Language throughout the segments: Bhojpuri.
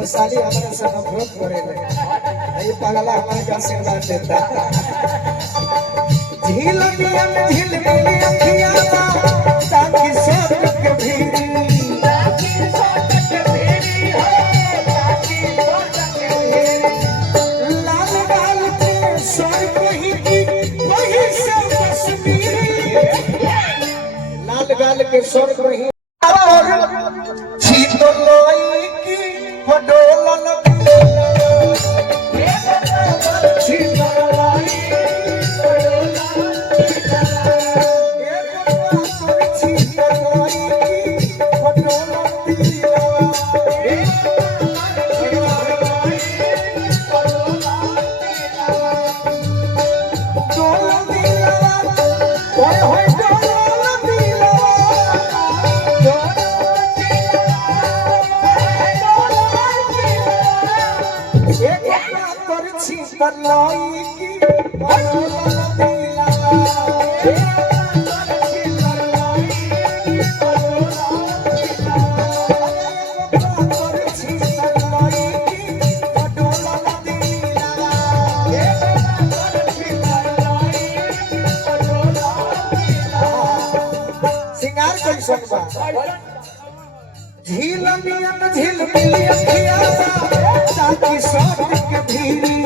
और साली हमारे से नफरत करेले ये पगला हमारे का आशीर्वाद देता झील मियन झील मियन अखियां ताकि सब के भीरी हो ताकि सब के भीरी लाल गाल के सोर कोही की वही से कश्मीरी लाल गाल के सोर कोही छीतो लोई की फडोलन छीतो लोई झील मियन झील मिली अखियां ताकि सब के भीरी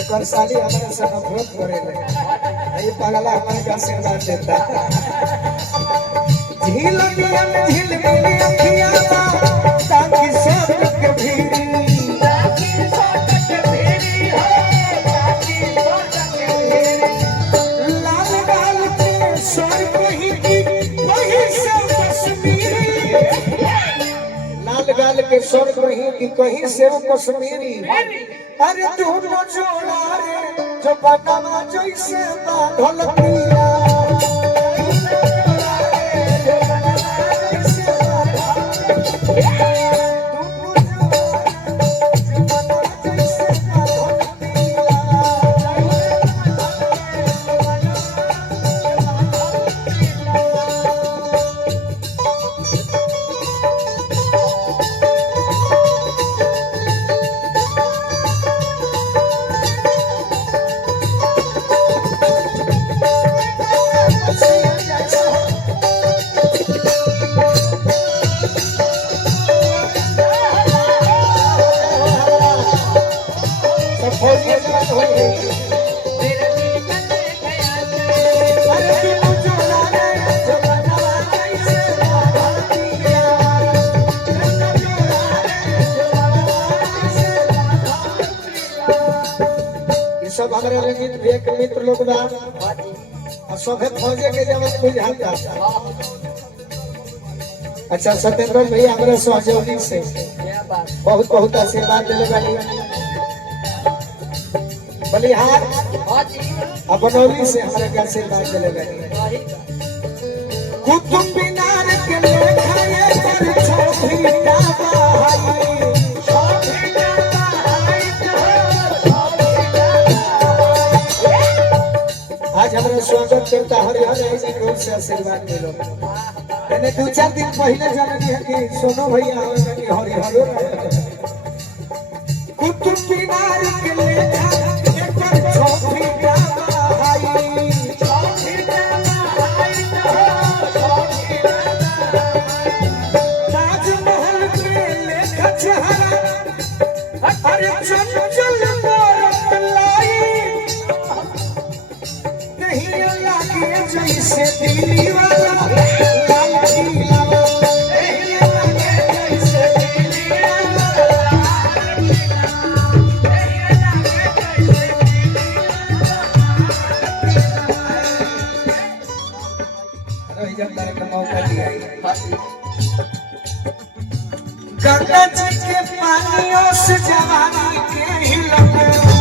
एक और साली हमारे से नफरत करेले ये पगला हमारे का आशीर्वाद देता झील मियन झील मिली अखियां ताकि सब के भीरी गाल के स्वर कहीं की कहीं से कश्मीरी अरे दोनों जोड़ा रे जो बनवा जैसे बांधल पीला सब हमारे रंगीन एक मित्र लोग बा और सभे फौजे के जवान बुझाता अच्छा सत्येंद्र भैया हमारे सहयोगी से बहुत बहुत आशीर्वाद दिले बानी बलिहार और बनौली से हमारे के आशीर्वाद दिले बानी कुतुब मीनार के लेखा ये पर छोटी डाबा आज हमारा स्वागत करता हरिहर ऐसे रोड से आशीर्वाद मिलो मैंने 2-4 दिन पहले जाननी है कि सोनो भैया आवेगा कि हरिहर कुतुब मीनार के लेखा एक पर छोटी डाबा हाई ताजमहल के लेखा चेहरा अरे चंचल जैसे दिल्ली वाला लाल किला नहीं लगे जैसे दिल्ली वाला अरे जब तारे का मौका दिया गंगा जी के पानियों से जवानी के हिलक